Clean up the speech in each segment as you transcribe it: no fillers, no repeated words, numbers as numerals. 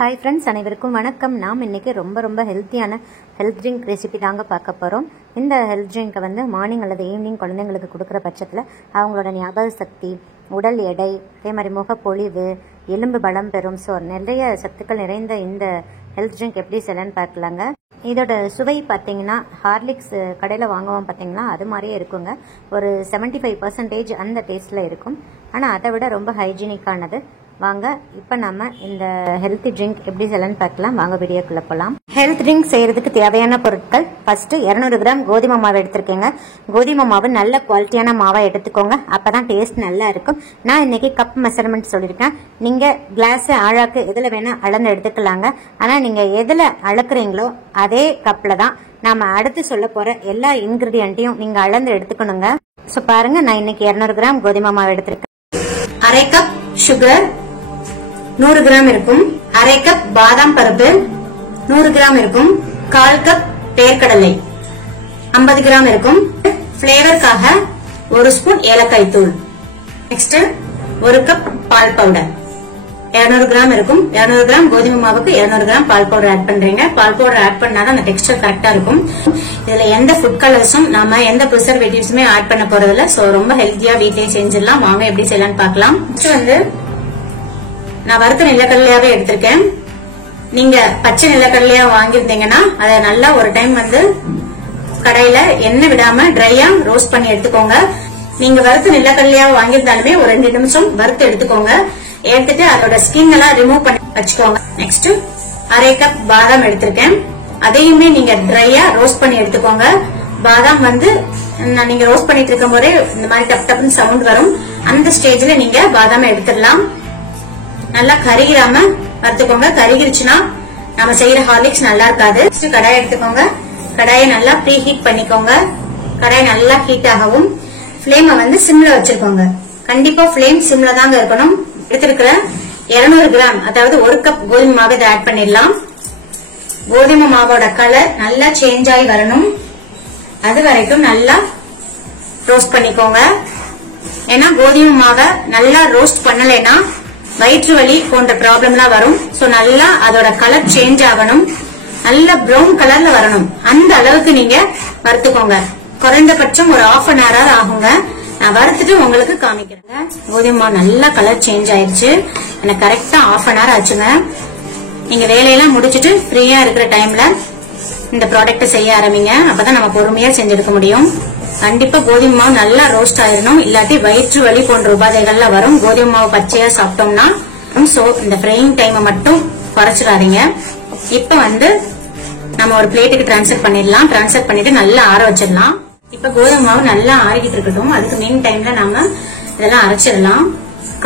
Hi friends, அனைவருக்கும் வணக்கம். நாம் இன்றைக்கி ரொம்ப ஹெல்த்தியான ஹெல்த் ட்ரிங்க் ரெசிபி தாங்க பார்க்க போகிறோம். இந்த ஹெல்த் ட்ரிங்க்கை மார்னிங் அல்லது ஈவினிங் குழந்தைங்களுக்கு கொடுக்குற பட்சத்தில் அவங்களோட ஞாபக சக்தி, உடல் எடை, அதே மாதிரி முகப்பொழிவு, எலும்பு பலம் பெறும். ஸோ நிறைய சத்துக்கள் நிறைந்த இந்த ஹெல்த் ட்ரிங்க் எப்படி செய்யலான்னு பார்க்கலாங்க. இதோட சுவை பார்த்தீங்கன்னா ஹார்லிக்ஸ் கடையில் வாங்குவோம் பார்த்தீங்கன்னா அது மாதிரியே இருக்குங்க. ஒரு 75% அந்த டேஸ்ட்டில் இருக்கும். ஆனால் அதை விட ரொம்ப ஹைஜீனிக்கானது. வாங்க இப்போ நம்ம இந்த ஹெல்த்தி ட்ரிங்க் எப்படி செய்யலான்னு பார்க்கலாம். வாங்க வீடியோக்குள்ள போகலாம். ஹெல்த் ட்ரிங்க் செய்யறதுக்கு தேவையான பொருட்கள்: ஃபர்ஸ்ட் 200 கிராம் கோதுமை மாவு எடுத்திருக்கேங்க. கோதுமை மாவு நல்ல குவாலிட்டியான மாவை எடுத்துக்கோங்க, அப்பதான் டேஸ்ட் நல்லா இருக்கும். நான் இன்னைக்கு கப் மெஷர்மெண்ட் சொல்லியிருக்கேன். நீங்க கிளாஸ், ஆழாக்கு எதுல வேணா அளந்து எடுத்துக்கலாங்க. ஆனா நீங்க எதுல அளக்குறீங்களோ அதே கப்ல தான் நாம அடுத்து சொல்ல போற எல்லா இன்கிரீடியன்ட்டையும் நீங்க அளந்து எடுத்துக்கணுங்க. ஸோ பாருங்க, நான் இன்னைக்கு 200 கிராம் கோதுமை மாவு எடுத்திருக்கேன். அரை கப் சுகர் 100 கிராம் இருக்கும். அரை கப் பாதாம் பருப்பு 100 கிராம் இருக்கும். 1/4 கப் வேர்க்கடலை 50 கிராம் இருக்கும். ஃபிளேவருக்காக 1 ஸ்பூன் ஏலக்காய் தூள். நெக்ஸ்ட் 1 கப் பால் பவுடர் 200 கிராம் இருக்கும். 200 கிராம் கோதுமை மாவுக்கு 200 கிராம் பால் பவுடர் ஆட் பண்றீங்க. பால் பவுடர் ஆட் பண்ணாதான் அந்த டெக்ஸ்டர் கரெக்டா இருக்கும். இதுல எந்த ஃபுட் கலர்ஸும் நாம எந்த ப்ரிசர்வேட்டிவ்ஸுமே ஆட் பண்ண போறது இல்ல. சோ ரொம்ப ஹெல்த்தியா வீட்லயே செஞ்சிடலாம். வாங்க எப்படி செய்யலாம்னு பார்க்கலாம். நான் வறுத்த நிலக்கடலையாவே எடுத்திருக்கேன். நீங்க பச்சை நிலக்கடலையா வாங்கியிருந்தீங்கன்னா அதை நல்லா ஒரு டைம் கடையில எண்ணெய் விடாம ட்ரையா ரோஸ்ட் பண்ணி எடுத்துக்கோங்க. நீங்க வறுத்த நிலக்கடலையா வாங்கியிருந்தாலுமே ஒரு 2 நிமிஷம் வறுத்து எடுத்துக்கோங்க. எடுத்துட்டு அதோட ஸ்கின் எல்லாம் ரிமூவ் பண்ணி வச்சுக்கோங்க. நெக்ஸ்ட் அரை கப் பாதாம் எடுத்திருக்கேன். அதையுமே நீங்க ட்ரையா ரோஸ்ட் பண்ணி எடுத்துக்கோங்க. பாதாம் நீங்க ரோஸ்ட் பண்ணிட்டு இருக்கும் போதே இந்த மாதிரி டப் டப்னு சவுண்ட் வரும். அந்த ஸ்டேஜ்ல நீங்க பாதாம் எடுத்துடலாம். நல்லா கருகிராம வறுத்துக்கோங்க. கருகிருச்சுன்னா நம்ம செய்யற ஹார்லிக்ஸ் நல்லா இருக்காது. கடாய் எடுத்துக்கோங்க. கடாயை நல்லா ப்ரீ ஹீட் பண்ணிக்கோங்க. கடாய் நல்லா ஹீட் ஆகவும் ஃபிளேமை சிம்ல வச்சிருக்கோங்க. கண்டிப்பா ஃபிளேம் சிம்ல தாங்க இருக்கணும். எடுத்திருக்கிற 200 கிராம் அதாவது 1 கப் கோதுமை மாவு இதை ஆட் பண்ணிடலாம். கோதுமை மாவோட கலர் நல்லா சேஞ்ச் ஆகி வரணும். அது வரைக்கும் நல்லா ரோஸ்ட் பண்ணிக்கோங்க. ஏன்னா கோதுமை மாவை நல்லா ரோஸ்ட் பண்ணலைன்னா வயிற்று வலி போன்ற ப்ராப்ளம்லாம் வரும். சோ நல்லா அதோட கலர் சேஞ்ச் ஆகணும். நல்ல ப்ரௌன் கலர்ல வரணும். அந்த அளவுக்கு நீங்க வறுத்துக்கோங்க. குறைந்தபட்சம் ஒரு 1/2 hour ஆகுங்க. நான் வறுத்துட்டு உங்களுக்கு காமிக்கிறேன். கோதுமை மாவு நல்லா கலர் சேஞ்ச் ஆயிடுச்சு. எனக்கு கரெக்டா 1/2 hour ஆச்சுங்க. நீங்க வேலையெல்லாம் முடிச்சிட்டு ஃப்ரீயா இருக்கிற டைம்ல இந்த ப்ராடக்ட் செய்ய ஆரம்பிங்க. அப்பதான் நம்ம பொறுமையா செஞ்செடுக்க முடியும். கண்டிப்பா கோதுமை மாவு நல்லா ரோஸ்ட் ஆயிடணும். இல்லாட்டி வயிற்று வலி போன்ற உபாதைகள்லாம் வரும் கோதுமை மாவு பச்சையா சாப்பிட்டோம்னா. சோ இந்த ஃப்ரையிங் டைமை மட்டும் குறைச்சிடாதீங்க. இப்ப நம்ம ஒரு பிளேட்டுக்கு டிரான்ஸ்ஃபர் பண்ணிடலாம். டிரான்ஸ்ஃபர் பண்ணிட்டு நல்லா ஆற வச்சிடலாம். இப்ப கோதுமை மாவு நல்லா ஆறிக்கிட்டு இருக்கட்டும். அதுக்கு மெயின் டைம்ல நாம இதெல்லாம் அரைச்சிடலாம்.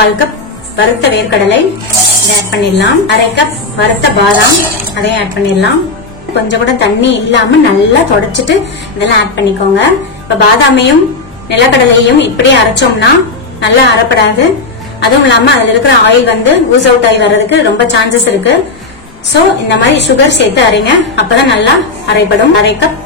1/4 கப் வறுத்த வேர்க்கடலை இதை ஆட் பண்ணிடலாம். அரை கப் வறுத்த பாதாம் அதையும் ஆட் பண்ணிடலாம். கொஞ்சம் கூட தண்ணி இல்லாம நல்லா தொடச்சிட்டு இதெல்லாம் ஆட் பண்ணிக்கோங்க. இப்ப பாதாமையும் நிலக்கடலையும் இப்படியே அரைச்சோம்னா நல்லா அரைப்படாது. அதுவும் இல்லாம அதுல இருக்கிற ஆயில் ஊஸ் அவுட் ஆகி வர்றதுக்கு ரொம்ப சான்சஸ் இருக்கு. சோ இந்த மாதிரி சுகர் சேர்த்து அரைங்க. அப்பதான் நல்லா அரைப்படும். அரை கப்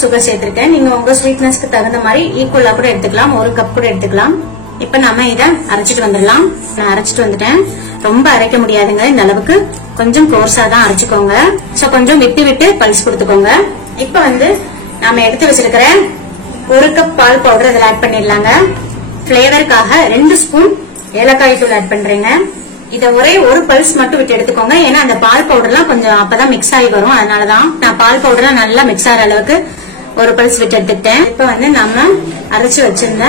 சுகர் சேர்த்திருக்கேன். நீங்க உங்க ஸ்வீட்னஸ்க்கு தகுந்த மாதிரி ஈக்குவலா கூட எடுத்துக்கலாம். 1 கப் கூட எடுத்துக்கலாம். இப்ப நம்ம இதை அரைச்சிட்டு வந்துடலாம். நான் அரைச்சிட்டு வந்துட்டேன். ரொம்ப அரைக்க முடியாதுங்க. இந்த அளவுக்கு கொஞ்சம் கோர்ஸா தான் அரைச்சுக்கோங்க. சோ கொஞ்சம் விட்டு விட்டு பல்ஸ் கொடுத்துக்கோங்க. இப்ப நாம எடுத்து வச்சிருக்கிற 1 கப் பால் பவுடர் இதில் ஆட் பண்ணிடலாங்க. பிளேவருக்காக 2 ஸ்பூன் ஏலக்காய் தூள் ஆட் பண்றீங்க. இதை ஒரே ஒரு பல்ஸ் மட்டும் விட்டு எடுத்துக்கோங்க. ஏன்னா அந்த பால் பவுடர்லாம் கொஞ்சம் அப்பதான் மிக்ஸ் ஆகி வரும். அதனாலதான் நான் பால் பவுடர்லாம் நல்லா மிக்ஸ் ஆகிற அளவுக்கு ஒரு பல்ஸ் விட்டு எடுத்துட்டேன். இப்ப நம்ம அரைச்சு வச்சிருந்த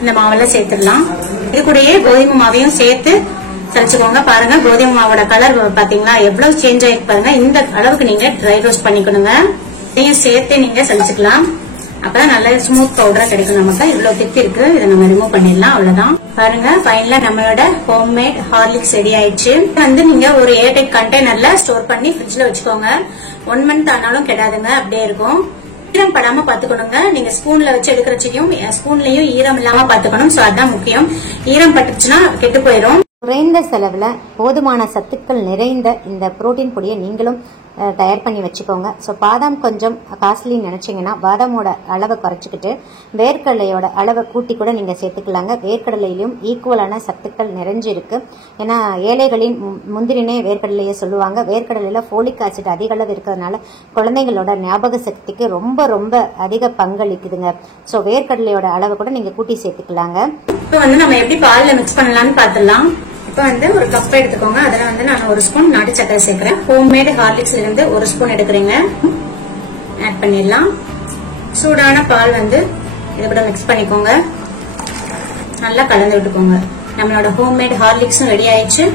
இந்த மாவெல்லாம் சேர்த்துடலாம். இது கூடயே கோதுமை மாவையும் சேர்த்து சளிச்சுக்கோங்க. பாருங்க கோதுமை மாவோட கலர் பாத்தீங்களா எவ்வளவு சேஞ்ச் ஆயிருக்கு பாருங்க. இந்த அளவுக்கு நீங்க ட்ரை ரோஸ்ட் பண்ணிக்கணுங்க. இதையும் சேர்த்து நீங்க சளிச்சுக்கலாம். அப்பதான் நல்ல ஸ்மூத் பவுடரா கிடைக்கும். நமக்கு இவ்வளவு திட்டு இருக்கு. இதை நம்ம ரிமூவ் பண்ணிடலாம். அவ்வளவுதான். பாருங்க ஃபைனலா நம்மளோட ஹோம்மேட் ஹார்லிக்ஸ் ரெடி ஆயிடுச்சு. நீங்க ஒரு ஏர்டைட் கண்டெய்னர்ல ஸ்டோர் பண்ணி ஃப்ரிட்ஜ்ல வச்சுக்கோங்க. 1 month ஆனாலும் கெடாதுங்க. அப்படியே இருக்கும். ஈரம் படாம பாத்துக்கணுங்க. நீங்க ஸ்பூன்ல வச்சு எடுக்கிறச்சையும் ஸ்பூன்லயும் ஈரம் இல்லாம பாத்துக்கணும். சோ அதான் முக்கியம். ஈரம் பட்டுச்சுன்னா கெட்டு போயிடும். குறைந்த செலவுல போதுமான சத்துக்கள் நிறைந்த இந்த புரோட்டீன் பொடியை நீங்களும் தயார் பண்ணி வச்சுக்கோங்க. ஸோ பாதாம் கொஞ்சம் காஸ்ட்லின்னு நினச்சிங்கன்னா பாதாமோட அளவை குறைச்சிக்கிட்டு வேர்க்கடலையோட அளவை கூட்டி கூட நீங்கள் சேர்த்துக்கலாங்க. வேர்க்கடலையிலும் ஈக்குவலான சத்துக்கள் நிறைஞ்சிருக்கு. ஏன்னா ஏழைகளின் முந்திரினே வேர்க்கடலையை சொல்லுவாங்க. வேர்க்கடலையில் ஃபோலிக் ஆசிட் அதிக அளவு இருக்கிறதுனால குழந்தைங்களோட ஞாபக சக்திக்கு ரொம்ப ரொம்ப அதிக பங்களிக்குதுங்க. ஸோ வேர்க்கடலையோட அளவை கூட நீங்கள் கூட்டி சேர்த்துக்கலாங்க. இப்போ நம்ம எப்படி பாலில் மிக்ஸ் பண்ணலாம்னு பார்த்துடலாம். இப்போ ஒரு கப் எடுத்துக்கோங்க. அதில் நான் 1 ஸ்பூன் நாட்டு சக்கரை சேர்க்கிறேன். ஹோம்மேடு ஹார்லிக்ஸ்ல இருந்து 1 ஸ்பூன் எடுக்கிறீங்க. ஆட் பண்ணிடலாம். சூடான பால் இதை கூட மிக்ஸ் பண்ணிக்கோங்க. நல்லா கலந்து விட்டுக்கோங்க. நம்மளோட ஹோம்மேட் ஹார்லிக்ஸும் ரெடி ஆயிடுச்சு.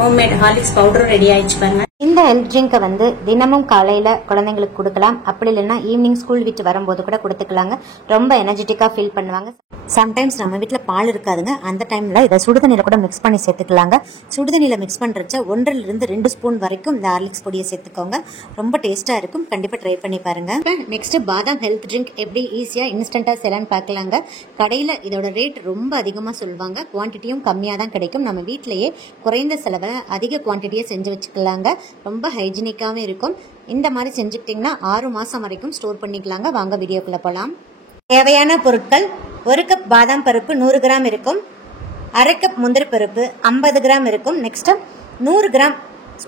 ஹோம்மேட் ஹார்லிக்ஸ் பவுடரும் ரெடி ஆயிடுச்சு பாருங்க. இந்த ஹெல்த் ட்ரிங்கை தினமும் காலையில குழந்தைங்களுக்கு கொடுக்கலாம். அப்படி இல்லைன்னா ஈவினிங் ஸ்கூல் விட்டு வரும்போது கூட கொடுத்துக்கலாங்க. ரொம்ப எனர்ஜெட்டிக்கா ஃபீல் பண்ணுவாங்க. சம்டைம்ஸ் நம்ம வீட்டில் பால் இருக்காதுங்க. அந்த டைம்ல இதை சுடுதண்ணில கூட மிக்ஸ் பண்ணி சேர்த்துக்கலாங்க. சுடுதண்ணில மிக்ஸ் பண்றச்ச 1 to 2 ஸ்பூன் வரைக்கும் இந்த ஹார்லிக்ஸ் பொடியை சேர்த்துக்கோங்க. ரொம்ப டேஸ்டா இருக்கும். கண்டிப்பா ட்ரை பண்ணி பாருங்க. நெக்ஸ்ட் பாதாம் ஹெல்த் ட்ரிங்க் எப்படி ஈஸியா இன்ஸ்டன்டா செய்யலாம்னு பார்க்கலாங்க. கடையில இதோட ரேட் ரொம்ப அதிகமா சொல்லுவாங்க. குவான்டிட்டியும் கம்மியா தான் கிடைக்கும். நம்ம வீட்டிலேயே குறைந்த செலவில் அதிக குவான்டிட்டியை செஞ்சு வச்சுக்கலாங்க. ரொம்ப ஹைஜீனிக்காவும் இருக்கும். இந்த மாதிரி செஞ்சுக்கிட்டீங்கன்னா 6 மாசம் வரைக்கும் ஸ்டோர் பண்ணிக்கலாங்க. வாங்க வீடியோக்குள்ள போலாம். தேவையான பொருட்கள்: 1 கப் பாதாம் பருப்பு 100 கிராம் இருக்கும். 1/2 கப் முந்திரி பருப்பு 50 கிராம் இருக்கும். நெக்ஸ்ட் 100 கிராம்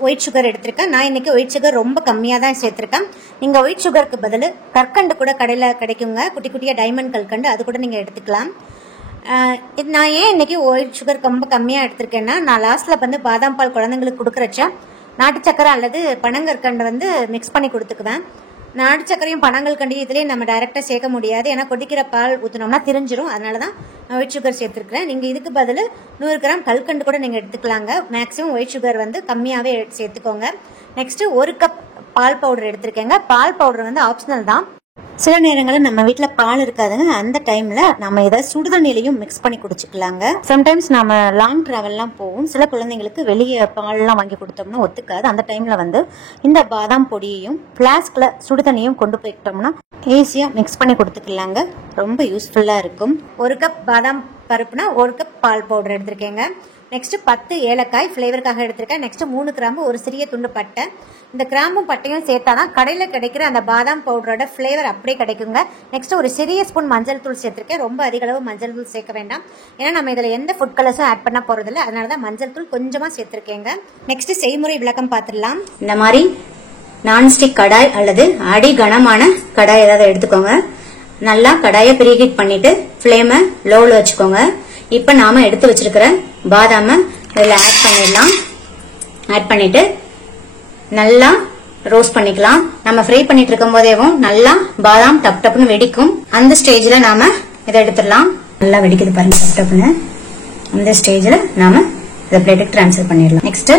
ஒயிட் சுகர் எடுத்திருக்கேன். நான் இன்னைக்கு ஒயிட் சுகர் ரொம்ப கம்மியாக தான் சேர்த்திருக்கேன். நீங்கள் ஒயிட் சுகருக்கு பதில் கற்கண்டு கூட கடையில் கிடைக்குங்க. குட்டி குட்டியாக டைமண்ட் கற்கண்டு, அது கூட நீங்கள் எடுத்துக்கலாம். நான் ஏன் இன்னைக்கு ஒயிட் சுகர் ரொம்ப கம்மியாக எடுத்திருக்கேன்னா, நான் லாஸ்ட்ல பாதாம் பால் குழந்தைங்களுக்கு கொடுக்குறச்ச நாட்டு சக்கரை அல்லது பனங்கற்கண்டு மிக்ஸ் பண்ணி கொடுத்துக்குவேன். நாட்டு சக்கரையும் பனங்கற்கண்டையும் இதுலேயே நம்ம டைரெக்டாக சேர்க்க முடியாது. ஏன்னா கொதிக்கிற பால் ஊற்றினோம்னா திரிஞ்சிரும். அதனால தான் ஒயிட் சுகர் சேர்த்துருக்கிறேன். நீங்கள் இதுக்கு பதில் 100 கிராம் கல்கண்டு கூட நீங்கள் எடுத்துக்கலாங்க. மேக்ஸிமம் ஒயிட் சுகர் கம்மியாகவே சேர்த்துக்கோங்க. நெக்ஸ்ட் 1 கப் பால் பவுடர் எடுத்திருக்கேங்க. பால் பவுடர் ஆப்ஷனல் தான். சில நேரங்களில் நம்ம வீட்டில் பால் இருக்காதுங்க. அந்த டைம்ல நம்ம இதை சுடுதண்ணிலையும் மிக்ஸ் பண்ணி குடிச்சுக்கலாங்க. சம்டைம்ஸ் நம்ம லாங் டிராவல்லாம் போவோம். சில குழந்தைங்களுக்கு வெளியே பால்லாம் வாங்கி கொடுத்தோம்னா ஒத்துக்காது. அந்த டைம்ல இந்த பாதாம் பொடியையும் பிளாஸ்க்ல சுடுதண்ணியும் கொண்டு போயிட்டோம்னா ஈஸியா மிக்ஸ் பண்ணி கொடுத்துக்கலாங்க. ரொம்ப யூஸ்ஃபுல்லா இருக்கும். 1 கப் பாதாம் பருப்புனா 1 கப் பால் பவுடர் எடுத்திருக்கேங்க. நெக்ஸ்ட் 10 ஏலக்காய் ஃப்ளேவருக்காக எடுத்திருக்கேன். நெக்ஸ்ட் 3 கிராம்பு, ஒரு சிறிய துண்டு பட்டை. இந்த கிராம்பும் பட்டையும் சேர்த்தாதான் கடையில் கிடைக்கிற அந்த பாதாம் பவுடரோட ஃப்ளேவர் அப்படியே கிடைக்குங்க. நெக்ஸ்ட் ஒரு சிறிய ஸ்பூன் மஞ்சள் தூள் சேர்த்திருக்கேன். ரொம்ப அதிக அளவு மஞ்சள் தூள் சேர்க்க வேண்டாம். ஏன்னா நம்ம இதில் எந்த ஃபுட் கலர்ஸும் ஆட் பண்ண போறதில்ல. அதனால தான் மஞ்சள் தூள் கொஞ்சமா சேர்த்திருக்கேங்க. நெக்ஸ்ட் செய்முறை விளக்கம் பார்த்துடலாம். இந்த மாதிரி நான்ஸ்டிக் கடாய் அல்லது அடி கனமான கடாய் ஏதாவது எடுத்துக்கோங்க. நல்லா கடாயை ப்ரீஹீட் பண்ணிட்டு ஃப்ளேமை லோவில் வச்சுக்கோங்க. இப்ப நாம எடுத்து வச்சிருக்கிற பாதாம இதுல ஆட் பண்ணிடலாம். ஆட் பண்ணிட்டு நல்லா ரோஸ்ட் பண்ணிக்கலாம். நம்ம ஃப்ரை பண்ணிட்டு இருக்கும் போதேவும் நல்லா பாதாம் டப் டப்னு வெடிக்கும். அந்த ஸ்டேஜ்ல நாம இதை எடுத்துடலாம். நல்லா வெடிக்குது பாருங்க டப் டப்னு. அந்த ஸ்டேஜ்ல நாம இதை பிளேட்டுக்கு டிரான்ஸ்ஃபர் பண்ணிடலாம். நெக்ஸ்ட்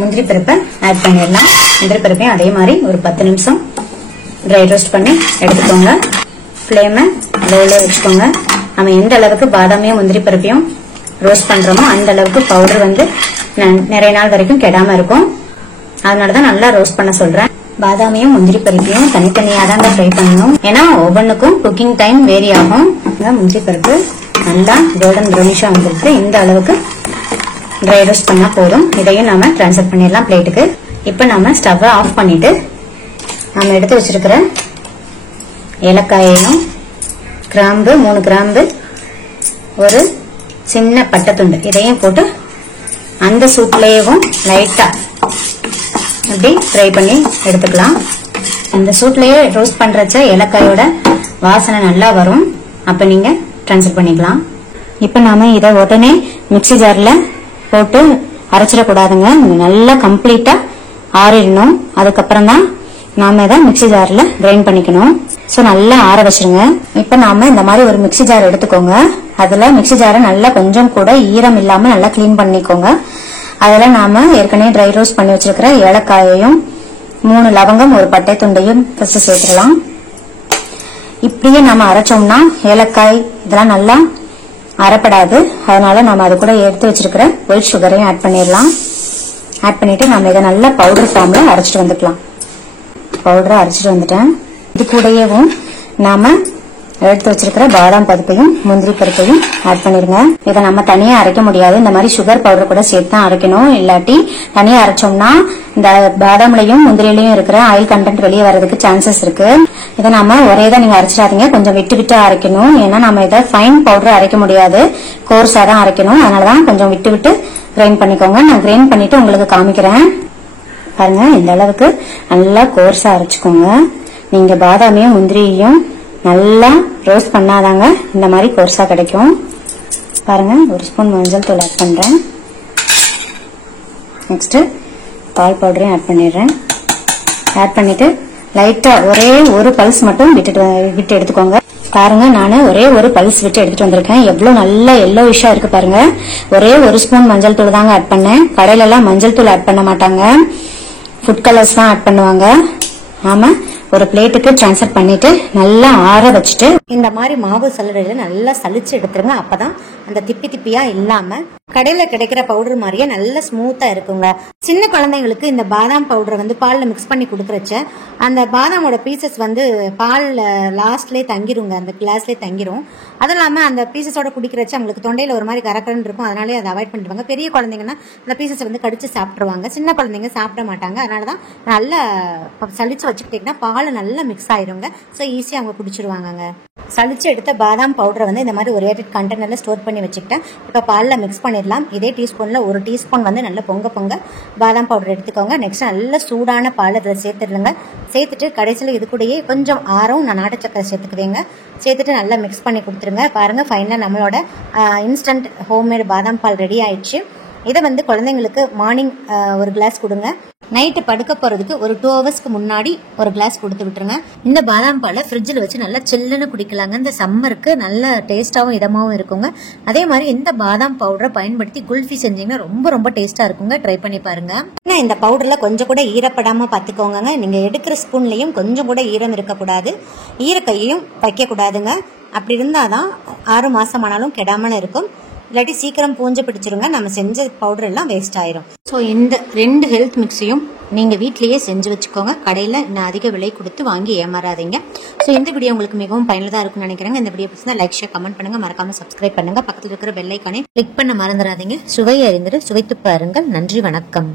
முந்திரி பருப்பை ஆட் பண்ணிடலாம். முந்திரி பருப்பையும் அதே மாதிரி ஒரு 10 நிமிஷம் ட்ரை ரோஸ்ட் பண்ணி எடுத்துக்கோங்க. ஃப்ளேமை லோல வச்சுக்கோங்க. நம்ம எந்த அளவுக்கு பாதாமையும் முந்திரி பருப்பையும் ரோஸ்ட் பண்றோமோ அந்த அளவுக்கு பவுடர் நிறைய நாள் வரைக்கும் கெடாம இருக்கும். அதனாலதான் நல்லா ரோஸ்ட் பண்ண சொல்றேன். பாதாமையும் முந்திரி பருப்பையும் தனித்தனியா தான் ஃப்ரை பண்ணணும். ஏன்னா ஒவ்வொன்றுக்கும் குக்கிங் டைம் வேரி ஆகும். முந்திரி பருப்பு நல்லா கோல்டன் ப்ரௌனிஷா வந்துருக்கு. இந்த அளவுக்கு ட்ரை ரோஸ்ட் பண்ணா போதும். இதையும் நாம டிரான்ஸ்ஃபர் பண்ணிடலாம் பிளேட்டுக்கு. இப்ப நாம ஸ்டவ்வை ஆஃப் பண்ணிட்டு நம்ம எடுத்து வச்சிருக்கிற ஏலக்காயையும் கிராம்பு 3 கிராம்பு ஒரு சின்ன பட்டை துண்டு இதையும் போட்டு அந்த சூட்லயேவும் லைட்டா அப்படி ஃப்ரை பண்ணி எடுத்துக்கலாம். இந்த சூட்லயே ரோஸ்ட் பண்றச்ச ஏலக்காயோட வாசனை நல்லா வரும். அப்ப நீங்க டிரான்ஸ்ஃபர் பண்ணிக்கலாம். இப்ப நாம இதை உடனே மிக்ஸி ஜார்ல போட்டு அரைச்சிடக்கூடாதுங்க. நல்லா கம்ப்ளீட்டா ஆறிடணும். அதுக்கப்புறம் தான் நாம இதை மிக்ஸி ஜார்ல கிரைண்ட் பண்ணிக்கணும். சோ நல்லா ஆற வச்சிருங்க. இப்ப நாம இந்த மாதிரி ஒரு மிக்ஸி ஜார் எடுத்துக்கோங்க. அதுல மிக்ஸி ஜாரை நல்லா கொஞ்சம் கூட ஈரம் இல்லாம நல்லா கிளீன் பண்ணிக்கோங்க. அதுல நாம ஏற்கனவே ட்ரை ரோஸ்ட் பண்ணி வச்சிருக்கிற ஏலக்காயையும் 3 லவங்கம் ஒரு பட்டை துண்டையும் ஃபர்ஸ்ட் சேர்த்துக்கலாம். இப்படியே நாம அரைச்சோம்னா ஏலக்காய் இதெல்லாம் நல்லா அரைப்படாது. அதனால நாம அது கூட எடுத்து வச்சிருக்கிற ஒயிட் சுகரையும் ஆட் பண்ணிடலாம். ஆட் பண்ணிட்டு நம்ம இதை நல்லா பவுடர் ஃபார்ம்ல அரைச்சிட்டு வந்துக்கலாம். பவுடரை அரைச்சிட்டு வந்துட்டேன். இது கூடயேவும் நாம எடுத்து வச்சிருக்கிற பாதாம் பருப்பையும் முந்திரி பருப்பையும் ஆட் பண்ணிருங்க. இதை நம்ம தனியா அரைக்க முடியாது, இந்த மாதிரி சுகர் பவுடர் கூட சேர்த்து தான் அரைக்கணும். இல்லாட்டி தனியா அரைச்சோம்னா இந்த பாதாம்லயும் முந்திரியிலையும் இருக்கிற ஆயில் கண்டென்ட் வெளியே வர்றதுக்கு சான்சஸ் இருக்கு. இதை நாம ஒரே தான் நீங்க அரைச்சிடாதீங்க, கொஞ்சம் விட்டு விட்டு அரைக்கணும். ஏன்னா நம்ம இதை ஃபைன் பவுடர் அரைக்க முடியாது, கோர்ஸா தான் அரைக்கணும். அதனாலதான் கொஞ்சம் விட்டு விட்டு கிரைண்ட் பண்ணிக்கோங்க. நான் கிரைண்ட் பண்ணிட்டு உங்களுக்கு காமிக்கிறேன். பாருங்க, இந்த அளவுக்கு நல்லா கோர்ஸா அரைச்சுக்கோங்க. நீங்க பாதாமையும் முந்திரியையும் நல்லா ரோஸ்ட் பண்ணாதாங்க இந்த மாதிரி கோர்ஸா கிடைக்கும். பாருங்க, 1 ஸ்பூன் மஞ்சள் தூள் ஆட் பண்றேன். நெக்ஸ்ட் பால் பவுடரையும் ஆட் பண்ணிடுறேன். ஆட் பண்ணிட்டு லைட்டா ஒரே ஒரு பல்ஸ் மட்டும் விட்டு எடுத்துக்கோங்க. பாருங்க, நான் ஒரே ஒரு பல்ஸ் விட்டு எடுத்துட்டு வந்திருக்கேன். எவ்வளவு நல்ல எல்லோயிஷா இருக்கு பாருங்க. ஒரே 1 ஸ்பூன் மஞ்சள் தூள் தாங்க ஆட் பண்ணேன். கடையில எல்லாம் மஞ்சள் தூள் ஆட் பண்ண மாட்டாங்க, ஃபுட் கலர்ஸ் தான் ஆட் பண்ணுவாங்க. நாம ஒரு பிளேட்டுக்கு டிரான்ஸ்ஃபர் பண்ணிட்டு நல்லா ஆற வச்சுட்டு இந்த மாதிரி மாவு சல்லடையில நல்லா சலிச்சு எடுத்துருங்க. அப்பதான் அந்த திப்பி திப்பியா இல்லாம கடையில கிடைக்கிற பவுடர் மாதிரியே நல்ல ஸ்மூத்தா இருக்குங்க. சின்ன குழந்தைங்களுக்கு இந்த பாதாம் பவுடர் வந்து பால்ல மிக்ஸ் பண்ணி கொடுக்கறச்ச அந்த பாதாமோட பீசஸ் வந்து பால்ல லாஸ்ட்லயே தங்கிருங்க, அந்த கிளாஸ்லயே தங்கிரும். அது இல்லாம அந்த பீசஸோட குடிக்கிறச்ச அவங்களுக்கு தொண்டையில ஒரு மாதிரி கரக்கரன்னு இருக்கும். அதனாலே அதை அவாய்ட் பண்ணிடுவாங்க. பெரிய குழந்தைங்கன்னா அந்த பீசஸ் வந்து கடிச்சு சாப்பிட்டுருவாங்க, சின்ன குழந்தைங்க சாப்பிட மாட்டாங்க. அதனாலதான் நல்லா சலிச்சு வச்சுக்கிட்டீங்கன்னா பால் நல்லா மிக்ஸ் ஆயிருங்க. ஸோ ஈஸியா அவங்க குடிச்சிருவாங்க. சலிச்சு எடுத்த பாதாம் பவுடரை வந்து இந்த மாதிரி ஒரு ஏர்டைட் கண்டெய்னர்ல ஸ்டோர் பண்ணி வச்சுக்கிட்டேன். இப்போ பால்ல மிக்ஸ் பண்ணிடலாம். இதே டீஸ்பூன்ல 1 டீஸ்பூன் வந்து நல்லா பொங்க பாதாம் பவுடர் எடுத்துக்கோங்க. நெக்ஸ்ட் நல்ல சூடான பால் அதில் சேர்த்துடுங்க. சேர்த்துட்டு கடைசியில் இது கூடயே கொஞ்சம் ஆரம் நான் நாட்டு சக்கரை சேர்த்துக்குவேங்க. சேர்த்துட்டு நல்லா மிக்ஸ் பண்ணி கொடுத்துருங்க. பாருங்க, ஃபைனலாக நம்மளோட இன்ஸ்டன்ட் ஹோம்மேட் பாதாம் பால் ரெடி ஆயிடுச்சு. இதை வந்து குழந்தைங்களுக்கு மார்னிங் ஒரு கிளாஸ் கொடுங்க. நைட்டு படுக்க போறதுக்கு ஒரு 2 ஹவர்ஸ்க்கு முன்னாடி ஒரு கிளாஸ் கொடுத்து விட்டுருங்க. இந்த பாதாம் பாலை ஃப்ரிட்ஜில் வச்சு நல்லா சில்லுன்னு குடிக்கலாங்க. இந்த சம்மருக்கு நல்ல டேஸ்டாவும் இதமாவும் இருக்குங்க. அதே மாதிரி இந்த பாதாம் பவுடரை பயன்படுத்தி குல்ஃபி செஞ்சீங்கன்னா ரொம்ப ரொம்ப டேஸ்டா இருக்குங்க. ட்ரை பண்ணி பாருங்க. இந்த பவுடர்ல கொஞ்சம் கூட ஈரப்படாம பாத்துக்கோங்க. நீங்க எடுக்கிற ஸ்பூன்லயும் கொஞ்சம் கூட ஈரம் இருக்கக்கூடாது, ஈரக்கையும் வைக்க கூடாதுங்க. அப்படி இருந்தாதான் 6 மாசம் ஆனாலும் கெடாமல் இருக்கும். இல்லாட்டி சீக்கிரம் பூஞ்சை பிடிச்சிருங்க. நம்ம செஞ்ச பவுடர் எல்லாம் வேஸ்ட் ஆயிரும். ஸோ இந்த 2 ஹெல்த் மிக்ஸையும் நீங்க வீட்லயே செஞ்சு வச்சுக்கோங்க. கடையில இன்னும் அதிக விலை கொடுத்து வாங்கி ஏமாறாதீங்க. ஸோ இந்த வீடியோ உங்களுக்கு மிகவும் பயனுள்ளதா இருக்கும்னு நினைக்கிறேங்க. இந்த வீடியோ பிடிச்சா லைக், ஷேர், கமெண்ட் பண்ணுங்க. மறக்காம சப்ஸ்கிரைப் பண்ணுங்க. பக்கத்தில் இருக்கிற பெல் ஐகானை கிளிக் பண்ண மறந்துடாதீங்க. சுவையை அறிந்துட்டு சுவைத்து பாருங்கள். நன்றி, வணக்கம்.